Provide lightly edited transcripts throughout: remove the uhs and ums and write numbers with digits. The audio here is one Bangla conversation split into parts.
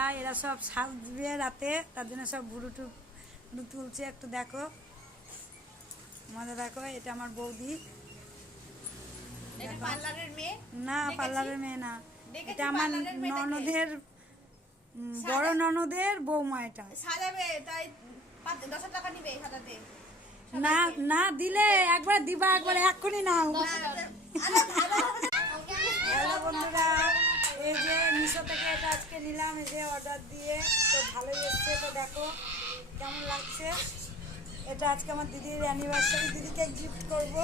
বন্ধুরা, এরা সব সাজবে রাতে, তার জন্য সব ভুরু তুলছে। একটু দেখো, মজা দেখো। এটা আমার বৌদি, না পার্লারের মেয়ে না, এটা আমার ননদের বড় ননদের বৌমা। এটা সাজাবে তাই 10 টাকা নিবে সাজাতে। না না দিলে একবার দিবা, একবার এক্ষুনি নাও। হ্যালো বন্ধুরা, এই যে মিশো থেকে এটা আজকে নিলাম, এই যে অর্ডার দিয়ে, তো ভালোই এসছে। তো দেখো কেমন লাগছে। এটা আজকে আমার দিদির অ্যানিভার্সারি, দিদিকে গিফট করব।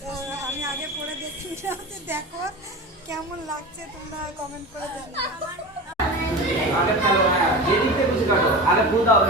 তো আমি আগে পরে দেখি, দেখো কেমন লাগছে, তোমরা কমেন্ট করে জানিও। আগে ফুল দাও